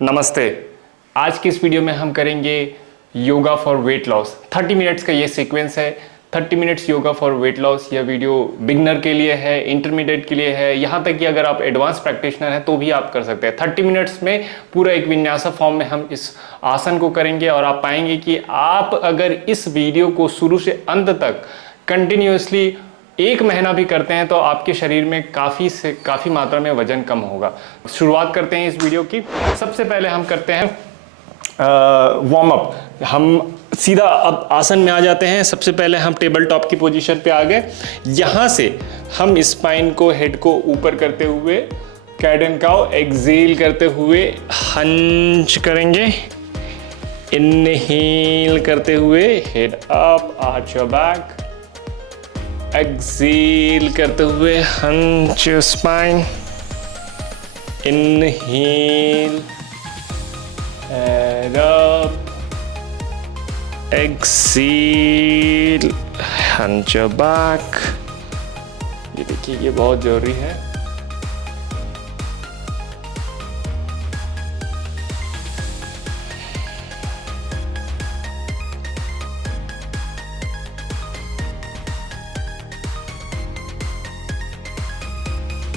नमस्ते। आज की इस वीडियो में हम करेंगे yoga for weight loss. 30 minutes का ये सीक्वेंस है। 30 minutes yoga for weight loss. यह वीडियो बिगनर के लिए है, इंटरमीडिएट के लिए है, यहाँ तक कि अगर आप एडवांस प्रैक्टिशनर हैं तो भी आप कर सकते हैं। 30 मिनट्स में पूरा एक विन्यासा फॉर्म में हम इस आसन को करेंगे और आप पाएंगे कि आप अगर इस वीडियो को शुरू से अंत तक कंटिन्यूअसली 1 महीना भी करते हैं तो आपके शरीर में काफ़ी मात्रा में वजन कम होगा। शुरुआत करते हैं इस वीडियो की। सबसे पहले हम करते हैं वार्म अप। हम सीधा अब आसन में आ जाते हैं। सबसे पहले हम टेबल टॉप की पोजीशन पे आ गए। यहाँ से हम स्पाइन को, हेड को ऊपर करते हुए कैट एंड काउ एक्सेल करते हुए हंच करेंगे। इनहेल करते हुए head up, arch your back. Exhale करते हुए hunch spine. Inhale, head up, exhale, hunch your back। ये देखिए, ये बहुत जरूरी है।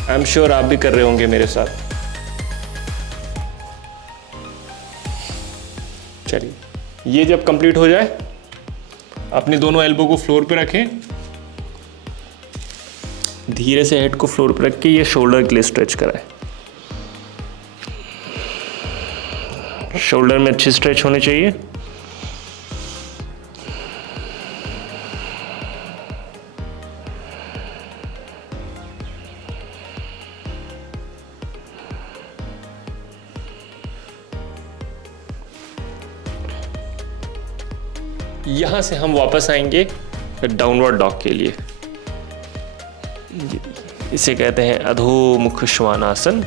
आई एम श्योर आप भी कर रहे होंगे मेरे साथ। चलिए, ये जब कंप्लीट हो जाए अपने दोनों एल्बो को फ्लोर पे रखें। धीरे से हेड को फ्लोर पे रख के ये शोल्डर के लिए स्ट्रेच कराएं। शोल्डर में अच्छी स्ट्रेच होनी चाहिए। यहां से हम वापस आएंगे डाउनवर्ड डॉग के लिए। इसे कहते हैं अधोमुख श्वानासन।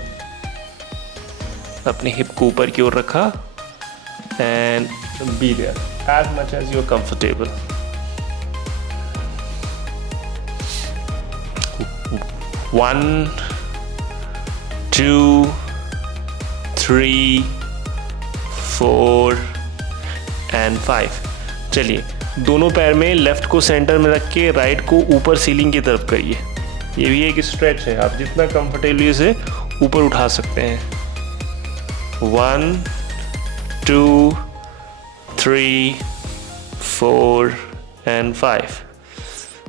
अपने हिप को ऊपर की ओर रखा and be there as much as you are comfortable. One, 2, 3, 4 and 5। चलिए, दोनों पैर में लेफ्ट को सेंटर में रख के राइट को ऊपर सीलिंग की तरफ करिए। ये भी एक स्ट्रेच है, आप जितना कंफर्टेबली इसे ऊपर उठा सकते हैं। 1, 2, 3, 4 एंड 5।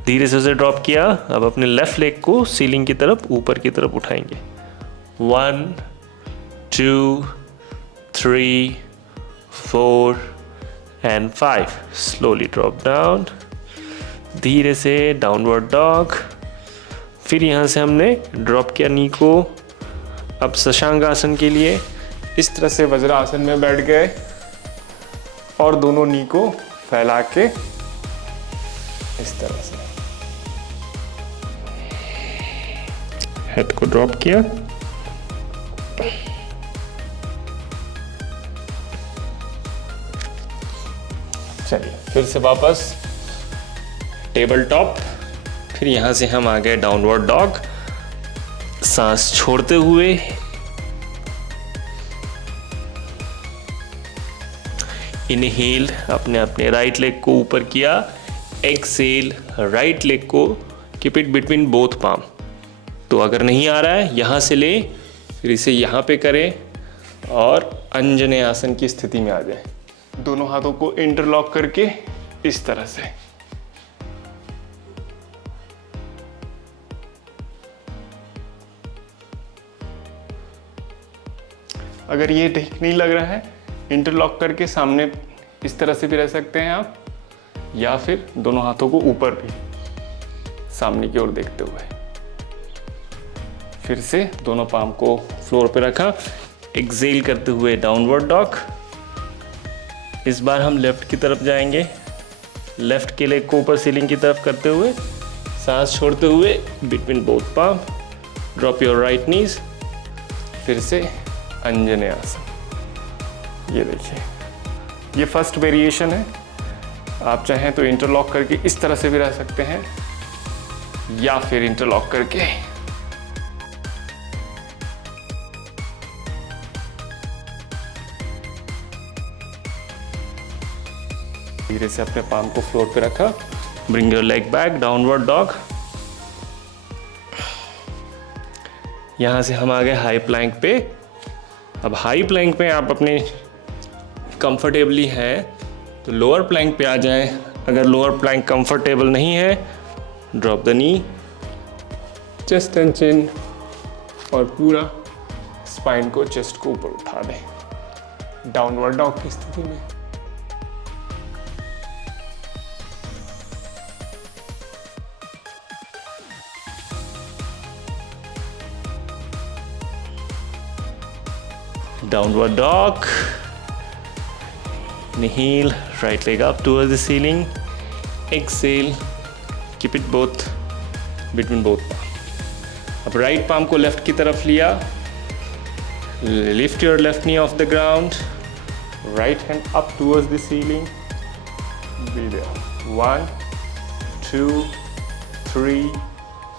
धीरे से उसे ड्रॉप किया। अब अपने लेफ्ट लेग को सीलिंग की तरफ, ऊपर की तरफ उठाएंगे। 1, 2, 3, 4 and 5। slowly drop down। धीरे से डाउनवर्ड डॉग। फिर यहाँ से हमने ड्रॉप किया नी को। अब शशांक आसन के लिए इस तरह से वज्रासन में बैठ गए और दोनों नी को फैला के इस तरह से हेड को ड्रॉप किया। चलिए, फिर से वापस टेबल टॉप। फिर यहां से हम आ गए डाउनवर्ड डॉग। सांस छोड़ते हुए इनहेल, अपने राइट लेग को ऊपर किया। एक्सेल, राइट लेग को keep it between both palm. तो अगर नहीं आ रहा है यहां से ले, फिर इसे यहां पे करें और अंजनेय आसन की स्थिति में आ जाए। दोनों हाथों को इंटरलॉक करके इस तरह से। अगर ये ठीक नहीं लग रहा है, इंटरलॉक करके सामने इस तरह से भी रह सकते हैं आप, या फिर दोनों हाथों को ऊपर भी सामने की ओर देखते हुए। फिर से दोनों पाम को फ्लोर पे रखा। एक्सेल करते हुए डाउनवर्ड डॉग। इस बार हम लेफ्ट की तरफ जाएंगे। लेफ्ट के लेग को ऊपर सीलिंग की तरफ करते हुए सांस छोड़ते हुए between both palm. Drop your right knees. फिर से अंजनेय आसन। ये देखिए, ये फर्स्ट वेरिएशन है। आप चाहें तो इंटरलॉक करके इस तरह से भी रह सकते हैं, या फिर इंटरलॉक करके धीरे से अपने पाम को फ्लोर पे रखा, bring your leg back, downward dog. यहाँ से हम आ गए हाई प्लैंक पे। अब हाई प्लैंक पे आप अपने कंफर्टेबली हैं तो लोअर प्लैंक पे आ जाएं। अगर लोअर प्लैंक कंफर्टेबल नहीं है, drop the knee, chest and chin, और पूरा स्पाइन को, चेस्ट को ऊपर उठा दें डाउनवर्ड डॉग की स्थिति में। Downward dog. Inhale, right leg up towards the ceiling. Exhale, keep it both between both palm. अब right palm को left की तरफ लिया. Lift your left knee off the ground. Right hand up towards the ceiling. Be there. 1, 2, 3,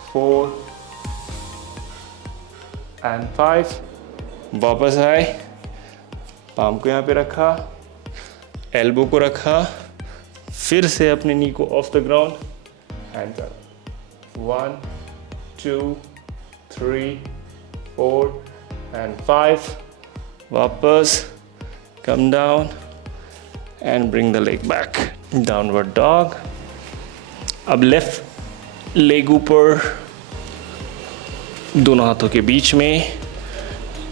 4 and 5. वापस आए, palm को यहाँ पे रखा, एल्बो को रखा, फिर से अपने नी को of the ground, hands up, 1, 2, 3, 4 and 5. वापस, come down and bring the leg back, downward dog. अब लेफ्ट लेग ऊपर, दोनों हाथों के बीच में,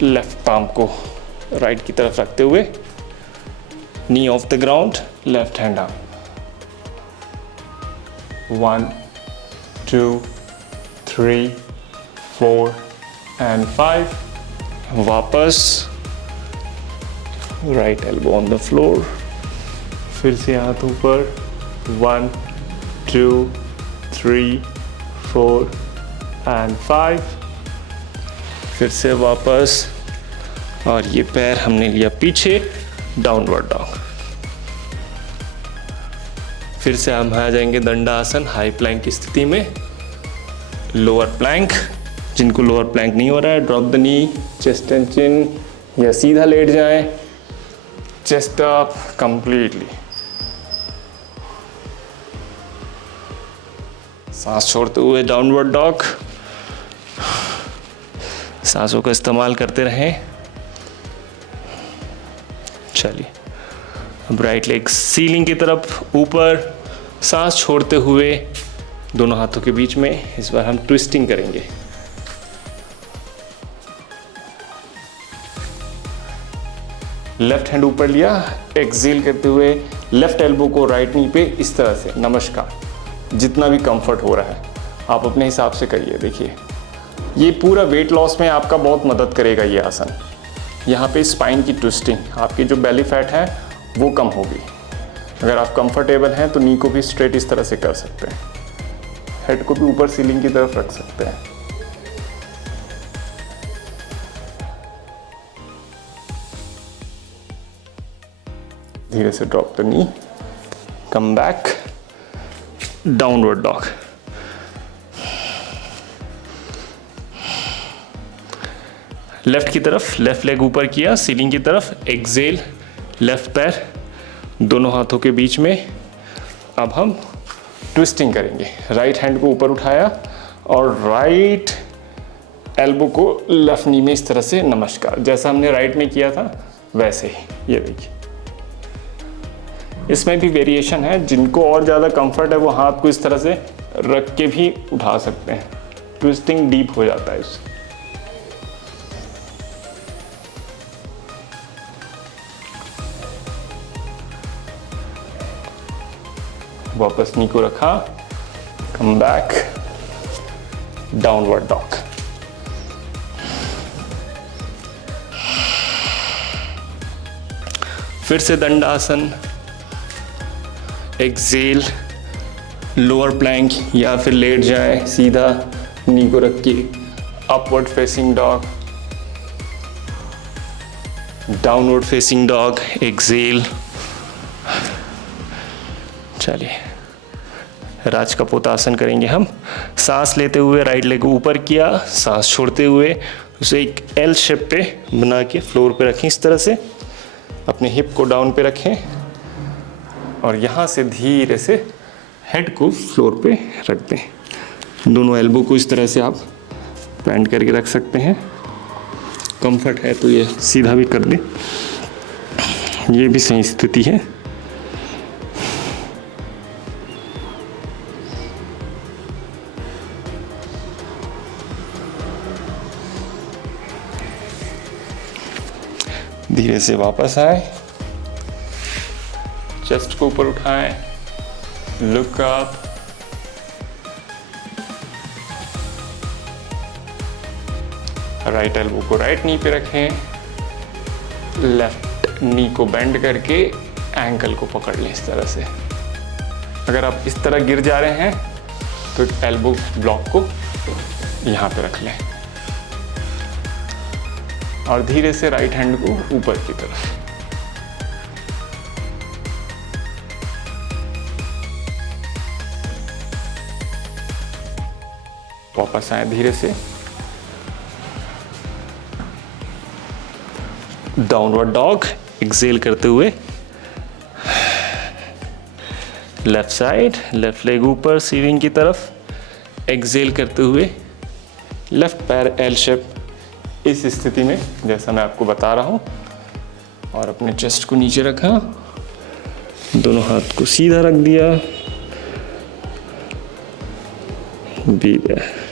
लेफ्ट पाम को राइट की तरफ रखते हुए, knee off the ground, left hand up, 1, 2, 3, 4 and 5. वापस, right elbow on the floor, फिर से हाथ ऊपर, 1, 2, 3, 4 and 5. फिर से वापस, और ये पैर हमने लिया पीछे, डाउनवर्ड डॉग। फिर से हम आ जाएंगे दंडासन, हाई प्लैंक की स्थिति में। लोअर प्लैंक, जिनको लोअर प्लैंक नहीं हो रहा है, drop the knee, chest and chin, या सीधा लेट जाएं, चेस्ट अप कंप्लीटली, सांस छोड़ते हुए डाउनवर्ड डॉग। सांसों का इस्तेमाल करते रहें। चलिए, अब राइट लेग सीलिंग की तरफ ऊपर, सांस छोड़ते हुए दोनों हाथों के बीच में। इस बार हम ट्विस्टिंग करेंगे। लेफ्ट हैंड ऊपर लिया, एक्सेल करते हुए लेफ्ट एल्बो को राइट नी पे इस तरह से, नमस्कार। जितना भी कंफर्ट हो रहा है आप अपने हिसाब से करिए। देखिए, ये पूरा वेट लॉस में आपका बहुत मदद करेगा ये आसन। यहाँ पे स्पाइन की ट्विस्टिंग, आपकी जो बेली फैट है वो कम होगी। अगर आप कंफर्टेबल हैं तो नी को भी स्ट्रेट इस तरह से कर सकते हैं, हेड को भी ऊपर सीलिंग की तरफ रख सकते हैं। धीरे से drop the knee, come back, downward dog. Left की तरफ, लेफ्ट लेग ऊपर किया, सीलिंग की तरफ, एक्सेल, लेफ्ट पैर दोनों हाथों के बीच में। अब हम ट्विस्टिंग करेंगे। राइट हैंड को ऊपर उठाया और राइट एल्बो को लेफ्ट नी में इस तरह से, नमस्कार। जैसा हमने राइट में किया था वैसे ही। ये देखिए, इसमें भी वेरिएशन है। जिनको और ज़्यादा कंफर्ट है वो हाथ को इस तरह से रख के भी उठा सकते हैं। ट्विस्टिंग डीप हो जाता है इससे। वापस नी को रखा, कम बैक, डाउनवर्ड डॉग। फिर से दंडासन, एक्सेल, लोअर प्लैंक, या फिर लेट जाए सीधा नी को रख के, upward facing dog, downward facing dog, exhale. चलिए, राज का पोतासन करेंगे हम। सांस लेते हुए राइट लेग को ऊपर किया, सांस छोड़ते हुए उसे एक एल शेप पे बना के फ्लोर पे रखें इस तरह से। अपने हिप को डाउन पे रखें, और यहाँ से धीरे से हेड को फ्लोर पे रख दें। दोनों एल्बो को इस तरह से आप बैंड करके रख सकते हैं। कंफर्ट है तो ये सीधा भी कर दें, ये भी सही स्थिति है। धीरे से वापस आए, चेस्ट को ऊपर उठाएं, लुक अप, राइट एल्बो को राइट नी पे रखें, लेफ्ट नी को बेंड करके एंकल को पकड़ लें इस तरह से। अगर आप इस तरह गिर जा रहे हैं तो एल्बो ब्लॉक को यहाँ पे रख लें और धीरे से राइट हैंड को ऊपर की तरफ। वापस आए धीरे से, डाउनवर्ड डॉग, एक्सेल करते हुए लेफ्ट साइड, लेफ्ट लेग ऊपर सीलिंग की तरफ, एक्सेल करते हुए लेफ्ट पैर एल शेप इस स्थिति में जैसा मैं आपको बता रहा हूं, और अपने चेस्ट को नीचे रखा, दोनों हाथ को सीधा रख दिया, ब्रीथ।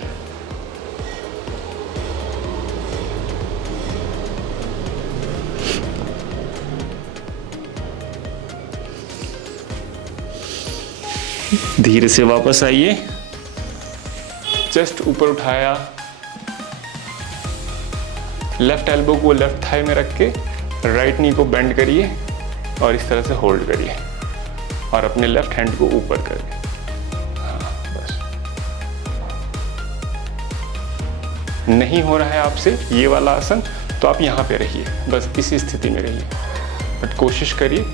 धीरे से वापस आइए, चेस्ट ऊपर उठाया, लेफ्ट एल्बो को लेफ्ट थाई में रख के राइट नी को बेंड करिए और इस तरह से होल्ड करिए और अपने लेफ्ट हैंड को ऊपर करिए। हाँ, बस। नहीं हो रहा है आपसे ये वाला आसन तो आप यहाँ पे रहिए, बस इसी स्थिति में रहिए, बट कोशिश करिए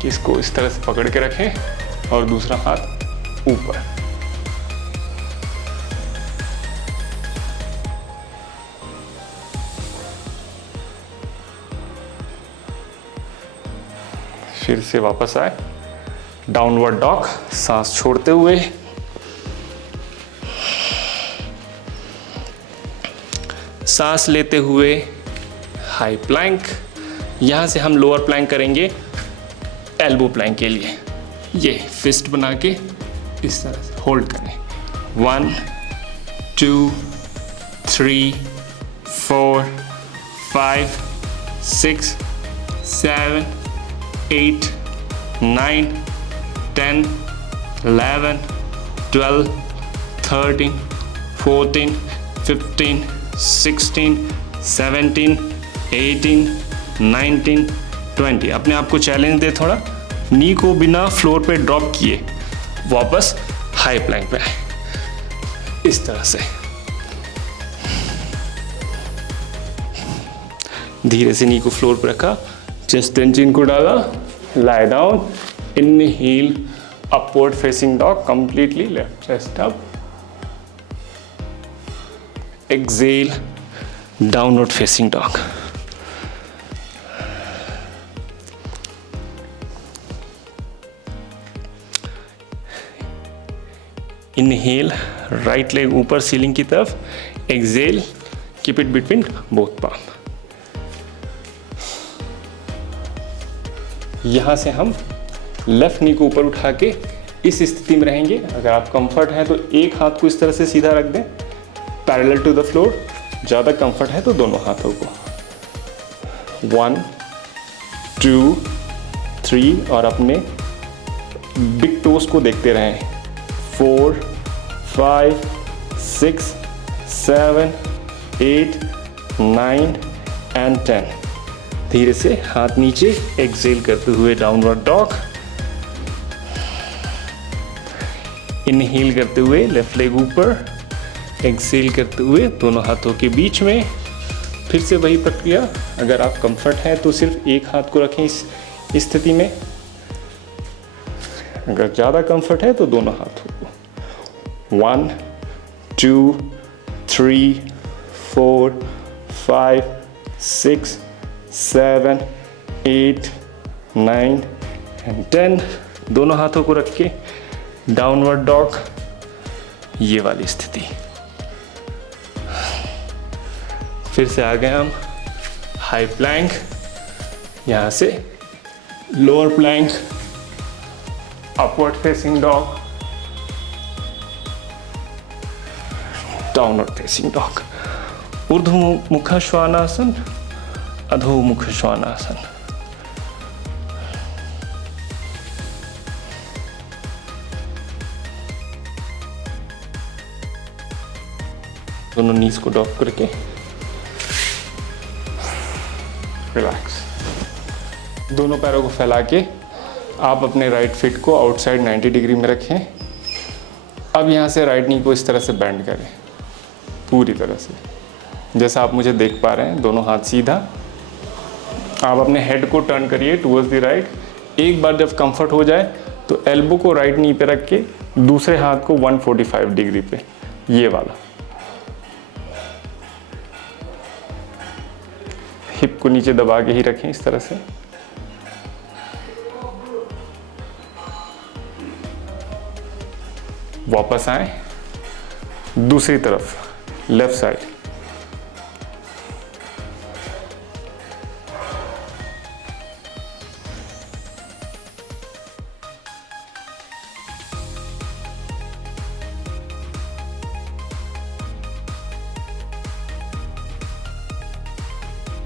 कि इसको इस तरह से पकड़ के रखें और दूसरा हाथ ऊपर। फिर से वापस आए, डाउनवर्ड डॉग, सांस छोड़ते हुए सांस लेते हुए हाई प्लैंक। यहां से हम लोअर प्लैंक करेंगे एल्बो प्लैंक के लिए। ये फिस्ट बना के इस तरह से होल्ड करें। 1 2 3 4 5 6 7 8 9 10 11 12 13 14 15 16 17 18 19 20। अपने आप को चैलेंज दे थोड़ा, नी को बिना फ्लोर पे ड्रॉप किए वापस हाई प्लैंक पे आए इस तरह से। धीरे से नी को फ्लोर पे रखा, चेस्ट एंड चिन को डाला, lie down, inhale, upward facing dog, completely left chest up, exhale, downward facing dog. Inhale, right leg ऊपर सीलिंग की तरफ, exhale, keep it between both palm. यहाँ से हम लेफ्ट नी को ऊपर उठा के इस स्थिति में रहेंगे। अगर आप कंफर्ट है तो एक हाथ को इस तरह से सीधा रख दें पैरेलल टू द फ्लोर, ज़्यादा कंफर्ट है तो दोनों हाथों को 1 2 3 और अपने बिग टोस को देखते रहें 4 5 6 7 8 9 एंड 10। धीरे से हाथ नीचे, एक्सेल करते हुए डाउनवर्ड डॉग, इनहेल करते हुए लेफ्ट लेग ऊपर, एक्सेल करते हुए दोनों हाथों के बीच में। फिर से वही प्रक्रिया, अगर आप कंफर्ट हैं तो सिर्फ एक हाथ को रखें इस स्थिति में, अगर ज़्यादा कंफर्ट है तो दोनों हाथों को 1 2 3 4 5 6 7 8 9 and 10। दोनों हाथों को रख के डाउनवर्ड डॉग, ये वाली स्थिति। फिर से आ गए हम हाई प्लैंक, यहाँ से lower plank, upward facing dog, downward facing dog, ऊर्ध्वमुख श्वानासन, अधोमुख श्वानासन। दोनों नीज को ड्रॉप करके रिलैक्स। दोनों पैरों को फैला के आप अपने राइट फीट को आउटसाइड 90 डिग्री में रखें। अब यहाँ से राइट नी को इस तरह से बेंड करें, पूरी तरह से, जैसा आप मुझे देख पा रहे हैं। दोनों हाथ सीधा, आप अपने हेड को टर्न करिए टुवर्ड्स द राइट। एक बार जब कंफर्ट हो जाए तो एल्बो को राइट नी पे रख के दूसरे हाथ को 145 डिग्री पे, ये वाला। हिप को नीचे दबा के ही रखें इस तरह से। वापस आए दूसरी तरफ, लेफ्ट साइड।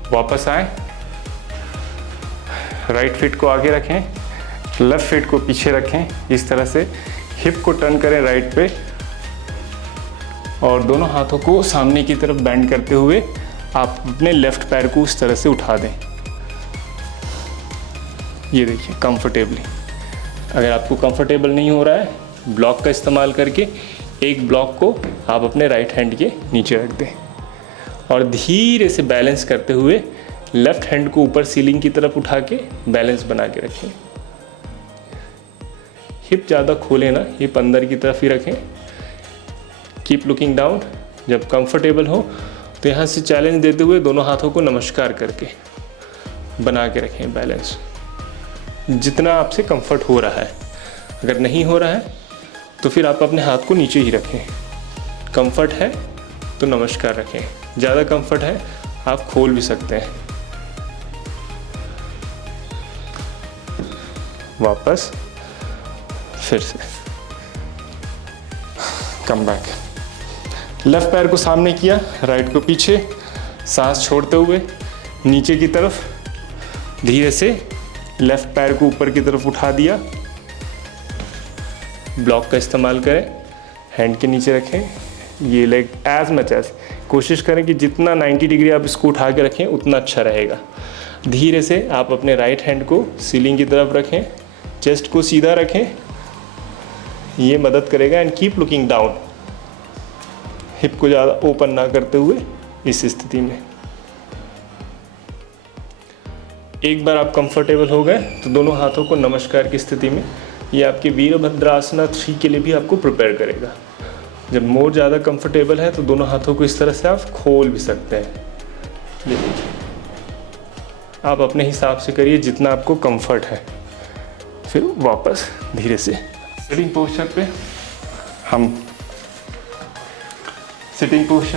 वापस आए, राइट फीट को आगे रखें, लेफ्ट फीट को पीछे रखें इस तरह से। हिप को टर्न करें राइट पे और दोनों हाथों को सामने की तरफ बेंड करते हुए आप अपने लेफ्ट पैर को उस तरह से उठा दें। ये देखिए कंफर्टेबली। अगर आपको कंफर्टेबल नहीं हो रहा है, ब्लॉक का इस्तेमाल करके एक ब्लॉक को आप अपने राइट हैंड के नीचे रख दें और धीरे से बैलेंस करते हुए लेफ्ट हैंड को ऊपर सीलिंग की तरफ उठा के बैलेंस बना के रखें। हिप ज़्यादा खोलें ना, हिप अंदर की तरफ ही रखें। Keep looking down. जब कंफर्टेबल हो तो यहाँ से चैलेंज देते हुए दोनों हाथों को नमस्कार करके बना के रखें बैलेंस, जितना आपसे कंफर्ट हो रहा है। अगर नहीं हो रहा है तो फिर आप अपने हाथ को नीचे ही रखें। कंफर्ट है तो नमस्कार रखें, ज़्यादा कंफर्ट है आप खोल भी सकते हैं। वापस, फिर से कम बैक। लेफ्ट पैर को सामने किया, राइट को पीछे, सांस छोड़ते हुए नीचे की तरफ धीरे से लेफ्ट पैर को ऊपर की तरफ उठा दिया। ब्लॉक का इस्तेमाल करें, हैंड के नीचे रखें। ये लेग एज मच एज कोशिश करें कि जितना 90 डिग्री आप इसको उठा के रखें उतना अच्छा रहेगा। धीरे से आप अपने राइट हैंड को सीलिंग की तरफ रखें, चेस्ट को सीधा रखें, ये मदद करेगा। And keep looking down, hip को ज़्यादा ओपन ना करते हुए इस स्थिति में। एक बार आप कंफर्टेबल हो गए तो दोनों हाथों को नमस्कार की स्थिति में, ये आपके वीरभद्रासना 3 के लिए भी आपको प्रिपेयर करेगा। जब मोर ज़्यादा कंफर्टेबल है तो दोनों हाथों को इस तरह से आप खोल भी सकते हैं। ये देखिए, आप अपने हिसाब से करिए जितना आपको कंफर्ट है। फिर वापस धीरे से सिटिंग पोस्चर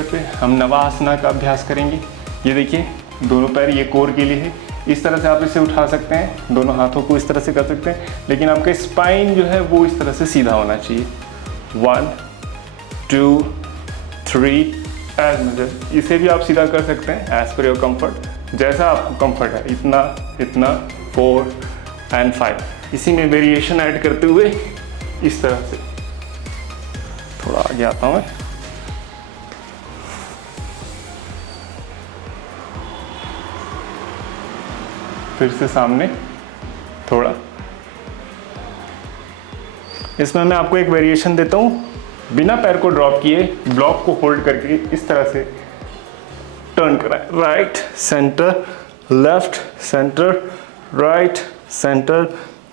पे हम नवासना का अभ्यास करेंगे। ये देखिए, दोनों पैर ये कोर के लिए है। इस तरह से आप इसे उठा सकते हैं, दोनों हाथों को इस तरह से कर सकते हैं, लेकिन आपका स्पाइन जो है वो इस तरह से सीधा होना चाहिए। 1 2 3 एज मच। इसे भी आप सीधा कर सकते हैं एज पर योर कंफर्ट, जैसा आपको कंफर्ट है। इतना 4 एंड 5। इसी में वेरिएशन ऐड करते हुए इस तरह से थोड़ा आगे आता हूँ मैं। फिर से सामने थोड़ा। इसमें मैं आपको एक वेरिएशन देता हूँ, बिना पैर को ड्रॉप किए ब्लॉक को होल्ड करके इस तरह से टर्न कराएं। Right centre, left centre, right centre,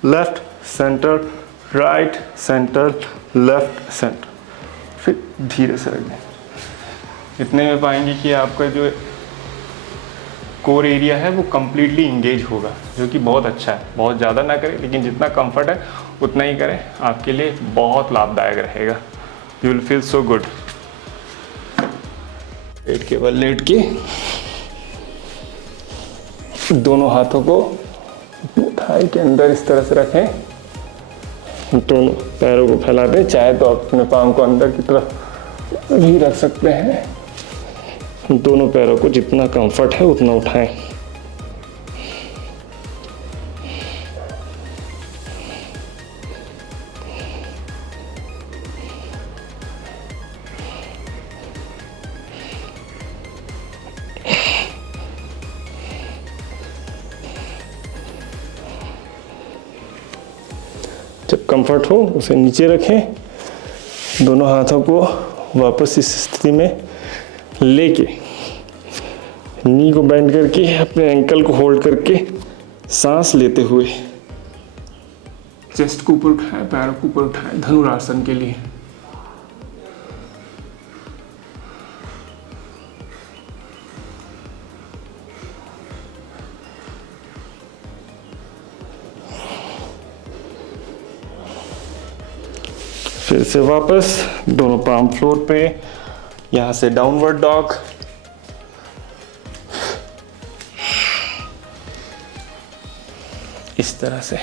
left centre, right centre, left centre. फिर धीरे से रख दें। इतने में पाएंगे कि आपका जो कोर एरिया है वो कम्प्लीटली इंगेज होगा, जो कि बहुत अच्छा है। बहुत ज़्यादा ना करें, लेकिन जितना कंफर्ट है उतना ही करें, आपके लिए बहुत लाभदायक रहेगा। You will feel so good. पेट के बल लेट के दोनों हाथों को थाई के अंदर इस तरह से रखें, दोनों पैरों को फैला दें। चाहे तो आप अपने पाँव को अंदर की तरफ भी रख सकते हैं। दोनों पैरों को जितना कंफर्ट है उतना उठाएं। जब कंफर्ट हो उसे नीचे रखें, दोनों हाथों को वापस इस स्थिति में लेके नी को बेंड करके अपने एंकल को होल्ड करके सांस लेते हुए चेस्ट को ऊपर उठाएं, पैरों को ऊपर उठाएं धनुरासन के लिए। फिर से वापस दोनों पाम फ्लोर पे, यहां से डाउनवर्ड डॉग। इस तरह से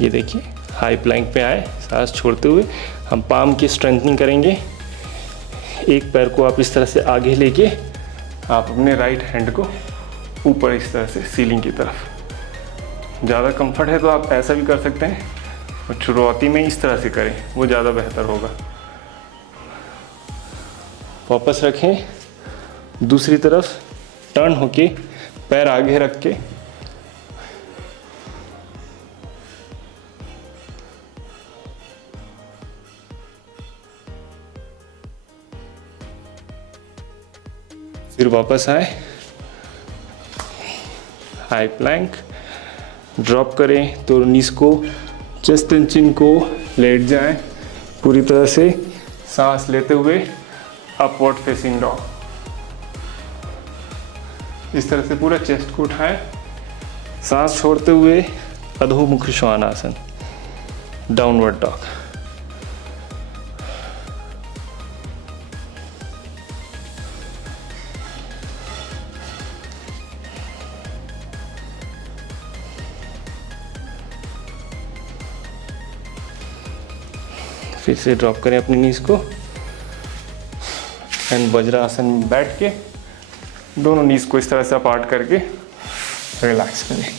ये देखिए, हाई प्लैंक पे आए, सांस छोड़ते हुए हम पाम की स्ट्रेंथनिंग करेंगे। एक पैर को आप इस तरह से आगे लेके आप अपने राइट हैंड को ऊपर इस तरह से सीलिंग की तरफ। ज़्यादा कंफर्ट है तो आप ऐसा भी कर सकते हैं, और शुरुआती में इस तरह से करें, वो ज़्यादा बेहतर होगा। वापस रखें, दूसरी तरफ टर्न होके पैर आगे रख के फिर वापस आए, हाई प्लैंक, ड्रॉप करें तो नीज को, चेस्ट एंड चिन को लेट जाएं पूरी तरह से, सांस लेते हुए अपवर्ड फेसिंग डॉग। इस तरह से पूरा चेस्ट को उठाएं, सांस छोड़ते हुए अधोमुख श्वानासन, डाउनवर्ड डॉग। फिर से ड्रॉप करें अपनी नीज को एंड वज्रासन में बैठ के दोनों नीज को इस तरह से अपार्ट करके रिलैक्स करें।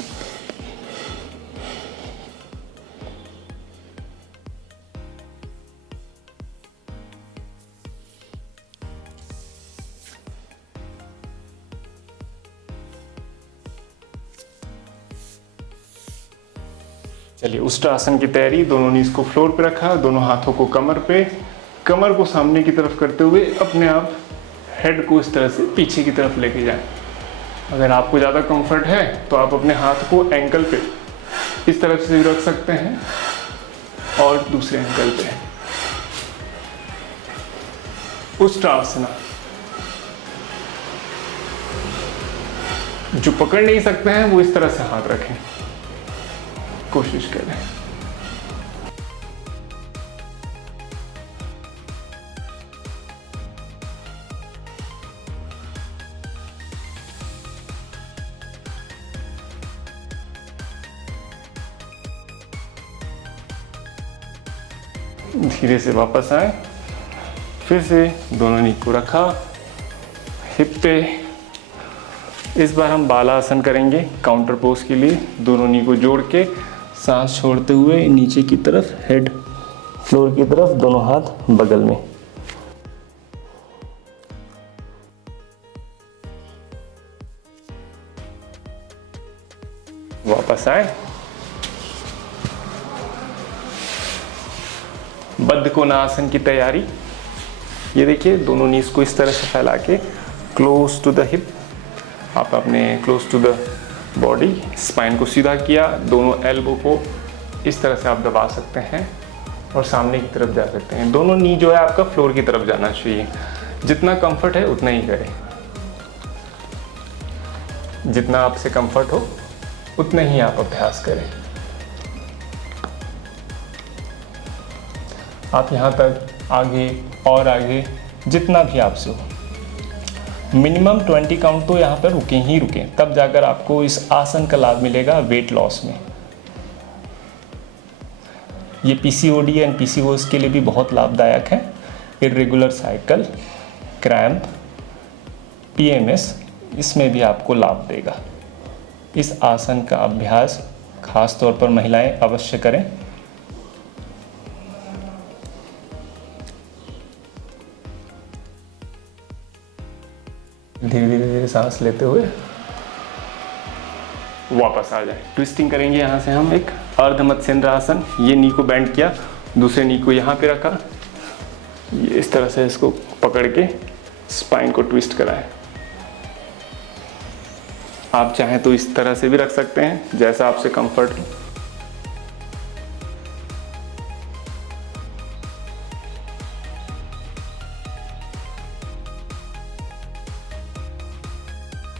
चलिए, उष्ट्रासन की तैयारी। दोनों नीज को फ्लोर पे रखा, दोनों हाथों को कमर पे, कमर को सामने की तरफ करते हुए अपने आप हेड को इस तरह से पीछे की तरफ लेके जाएं। अगर आपको ज़्यादा कंफर्ट है तो आप अपने हाथ को एंकल पे इस तरफ से रख सकते हैं और दूसरे एंकल पे। उष्ट्रासना। जो पकड़ नहीं सकते हैं वो इस तरह से हाथ रखें, कोशिश करें। धीरे से वापस आए, फिर से दोनों नी को रखा हिप पे। इस बार हम बालासन करेंगे काउंटर पोज के लिए। दोनों नी को जोड़ के सांस छोड़ते हुए नीचे की तरफ, हेड फ्लोर की तरफ, दोनों हाथ बगल में। वापस आए, बद्ध कोणासन की तैयारी। ये देखिए, दोनों नीज को इस तरह से फैला के क्लोज टू द हिप, आप अपने close to the body, spine को सीधा किया, दोनों एल्बो को इस तरह से आप दबा सकते हैं और सामने की तरफ जा सकते हैं। दोनों नी जो है आपका फ्लोर की तरफ जाना चाहिए। जितना कंफर्ट है उतना ही करें, जितना आपसे कंफर्ट हो उतना ही आप अभ्यास करें। आप यहाँ तक आगे और आगे जितना भी आपसे हो, मिनिमम 20 काउंट तो यहाँ पर रुकें ही रुकें, तब जाकर आपको इस आसन का लाभ मिलेगा वेट लॉस में। ये पीसीओडी एंड पीसीओएस के लिए भी बहुत लाभदायक है। इर्रेगुलर साइकिल, क्रैम्प, पीएमएस, इसमें भी आपको लाभ देगा। इस आसन का अभ्यास खास तौर पर महिलाएं अवश्य करें। धीरे धीरे धीरे सांस लेते हुए वापस आ जाए। ट्विस्टिंग करेंगे यहाँ से हम एक अर्ध मत्स्येंद्र आसन। ये नी को बेंड किया, दूसरे नी को यहाँ पे रखा, ये इस तरह से इसको पकड़ के स्पाइन को ट्विस्ट कराएं। आप चाहें तो इस तरह से भी रख सकते हैं, जैसा आपसे कंफर्ट हो।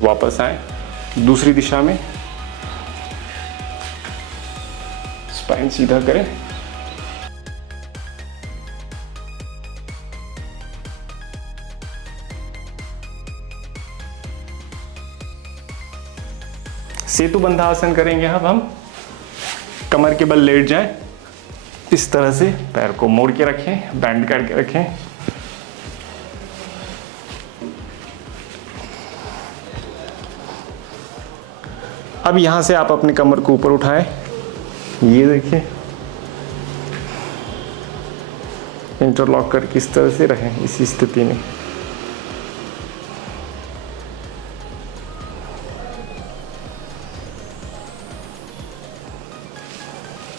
वापस आए, दूसरी दिशा में स्पाइन सीधा करें। सेतु बंधा आसन करेंगे। अब हम कमर के बल लेट जाएं, इस तरह से पैर को मोड़ के रखें, बैंड करके रखें। अब यहां से आप अपने कमर को ऊपर उठाएं, ये देखिए, इंटरलॉक करके इस तरह से रहें इसी स्थिति में।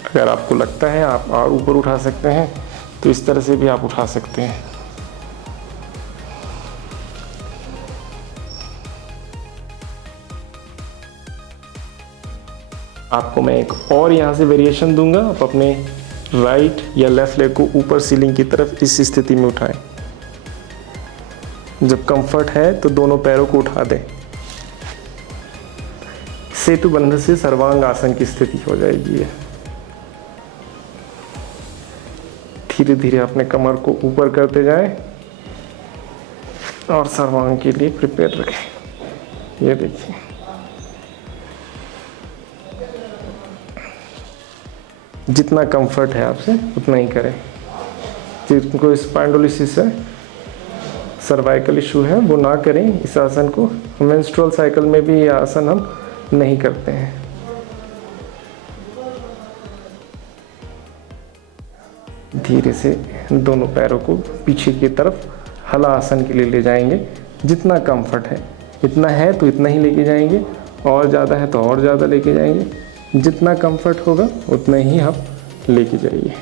अगर आपको लगता है आप और ऊपर उठा सकते हैं तो इस तरह से भी आप उठा सकते हैं। आपको मैं एक और यहाँ से वेरिएशन दूंगा। आप अपने राइट या लेफ्ट लेग को ऊपर सीलिंग की तरफ इस स्थिति में उठाएं। जब कंफर्ट है तो दोनों पैरों को उठा दें। सेतु बंध से सर्वांग आसन की स्थिति हो जाएगी। धीरे धीरे अपने कमर को ऊपर करते जाएं और सर्वांग के लिए प्रिपेयर रखें। ये देखिए, जितना कंफर्ट है आपसे उतना ही करें। जिनको स्पाइंडोलिसिस है, सर्वाइकल इशू है, वो ना करें इस आसन को। मेंस्ट्रुअल साइकिल में भी ये आसन हम नहीं करते हैं। धीरे से दोनों पैरों को पीछे की तरफ हला आसन के लिए ले जाएंगे। जितना कंफर्ट है, इतना है तो इतना ही लेके जाएंगे, और ज़्यादा है तो और ज़्यादा लेके जाएंगे। जितना कंफर्ट होगा उतना ही आप लेके जाइए।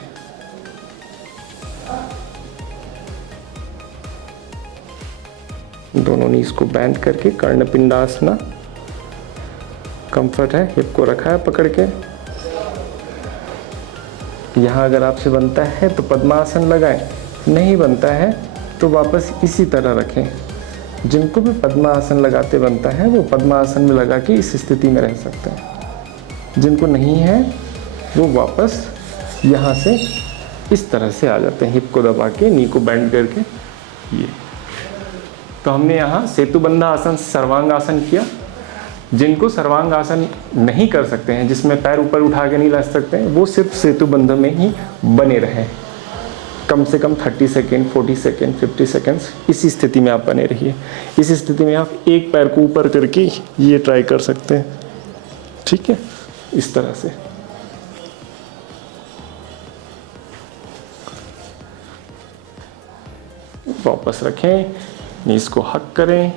दोनों नीज को बैंड करके कर्णपिंडासना। कंफर्ट है, हिप को रखा है पकड़ के। यहाँ अगर आपसे बनता है तो पद्मासन लगाएं, नहीं बनता है तो वापस इसी तरह रखें। जिनको भी पद्मासन लगाते बनता है वो पद्मासन में लगा के इस स्थिति में रह सकते हैं। जिनको नहीं है वो वापस यहाँ से इस तरह से आ जाते हैं, हिप को दबा के, नी को बेंड करके। ये तो हमने यहाँ सेतु बंधा आसन, सर्वांग आसन किया। जिनको सर्वांग आसन नहीं कर सकते हैं, जिसमें पैर ऊपर उठा के नहीं ला सकते हैं, वो सिर्फ सेतु बंध में ही बने रहें। कम से कम 30 सेकेंड, 40 सेकेंड, 50 सेकेंड्स इसी स्थिति में आप बने रहिए। इस स्थिति में आप एक पैर को ऊपर करके ये ट्राई कर सकते हैं। ठीक है, इस तरह से। वापस रखें, नीज को हक करें।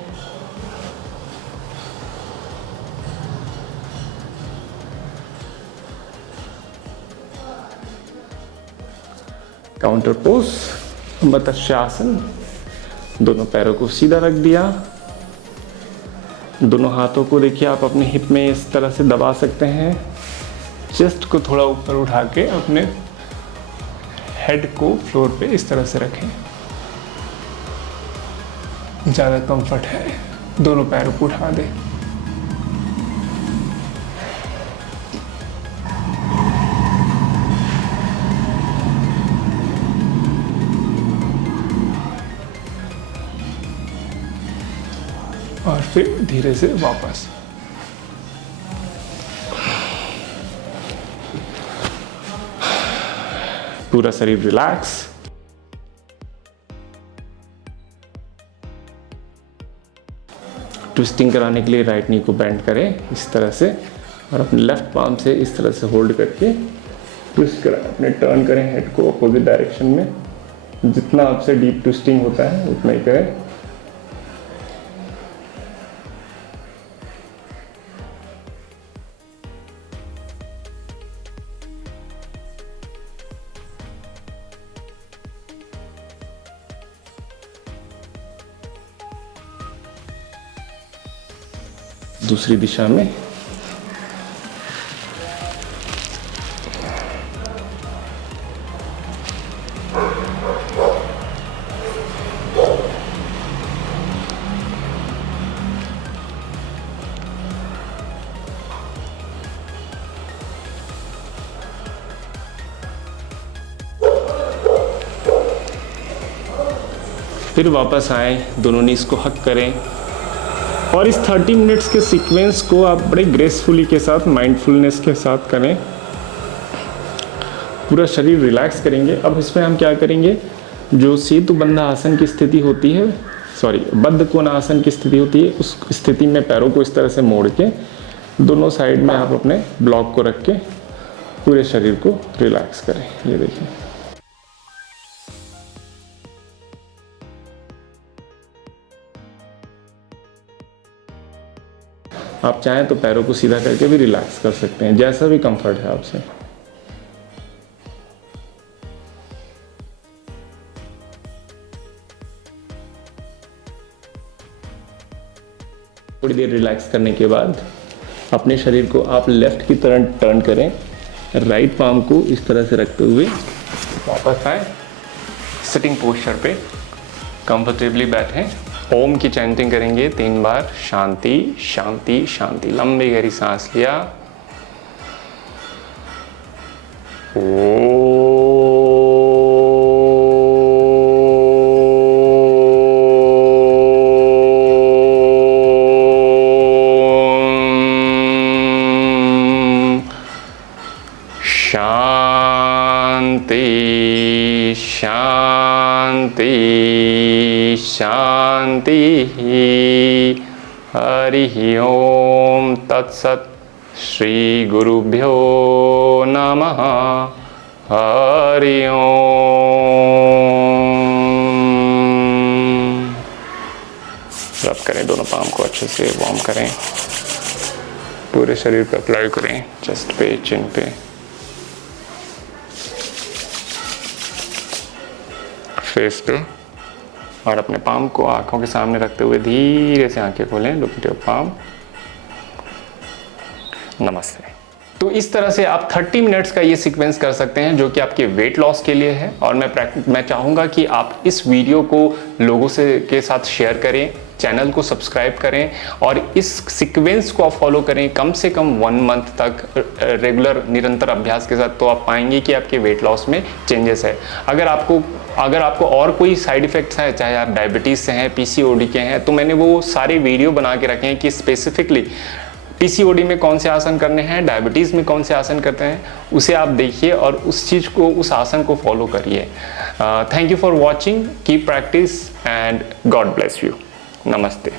Counter pose, matsyasana. दोनों पैरों को सीधा रख दिया, दोनों हाथों को देखिए आप अपने हिप में इस तरह से दबा सकते हैं। चेस्ट को थोड़ा ऊपर उठा के अपने हेड को फ्लोर पे इस तरह से रखें। ज़्यादा कंफर्ट है, दोनों पैरों को उठा दें। और फिर धीरे से वापस। पूरा शरीर रिलैक्स। ट्विस्टिंग कराने के लिए राइट नी को बेंड करें इस तरह से और अपने लेफ्ट पाम से इस तरह से होल्ड करके ट्विस्ट करें। अपने टर्न करें हेड को अपोजिट डायरेक्शन में। जितना आपसे डीप ट्विस्टिंग होता है उतना ही करें। दूसरी दिशा में फिर वापस आए, दोनों नीज को हक करें और इस 30 मिनट्स के सीक्वेंस को आप बड़े ग्रेसफुली के साथ, माइंडफुलनेस के साथ करें। पूरा शरीर रिलैक्स करेंगे। अब इसमें हम क्या करेंगे, जो सेतु बंधा आसन की स्थिति होती है, बद्ध कोण आसन की स्थिति होती है, उस स्थिति में पैरों को इस तरह से मोड़ के दोनों साइड में आप अपने ब्लॉक को रख के पूरे शरीर को रिलैक्स करें। ये देखिए, आप चाहें तो पैरों को सीधा करके भी रिलैक्स कर सकते हैं, जैसा भी कंफर्ट है आपसे। थोड़ी देर रिलैक्स करने के बाद अपने शरीर को आप लेफ्ट की तरफ टर्न करें। राइट पाम को इस तरह से रखते हुए वापस आए, सिटिंग पोस्चर पे कंफर्टेबली बैठें। ओम की चैंटिंग करेंगे 3 बार, शांति शांति शांति। लंबी गहरी सांस लिया, शांति शांति शांति। हरि ओम तत्सत। श्री गुरुभ्यो नमः। हरि ओम। रब करें दोनों पाम को अच्छे से, वार्म करें, पूरे शरीर पे अप्लाई करें, चेस्ट पे, चिन पे, फेस पे, और अपने पाम को आंखों के सामने रखते हुए धीरे से आंखें खोलें। Look at your palm. नमस्ते। तो इस तरह से आप 30 मिनट्स का ये सीक्वेंस कर सकते हैं, जो कि आपके वेट लॉस के लिए है। और मैं चाहूँगा कि आप इस वीडियो को लोगों के साथ शेयर करें, चैनल को सब्सक्राइब करें और इस सीक्वेंस को आप फॉलो करें कम से कम 1 मंथ तक रेगुलर निरंतर अभ्यास के साथ। तो आप पाएंगे कि आपके वेट लॉस में चेंजेस है। अगर आपको और कोई साइड इफेक्ट्स हैं, चाहे आप डायबिटीज़ से हैं, PCOD के हैं, तो मैंने वो सारे वीडियो बना के रखे हैं कि स्पेसिफिकली PCOD में कौन से आसन करने हैं, डायबिटीज़ में कौन से आसन करते हैं, उसे आप देखिए और उस आसन को फॉलो करिए। Thank you for watching, keep practice and God bless you. नमस्ते।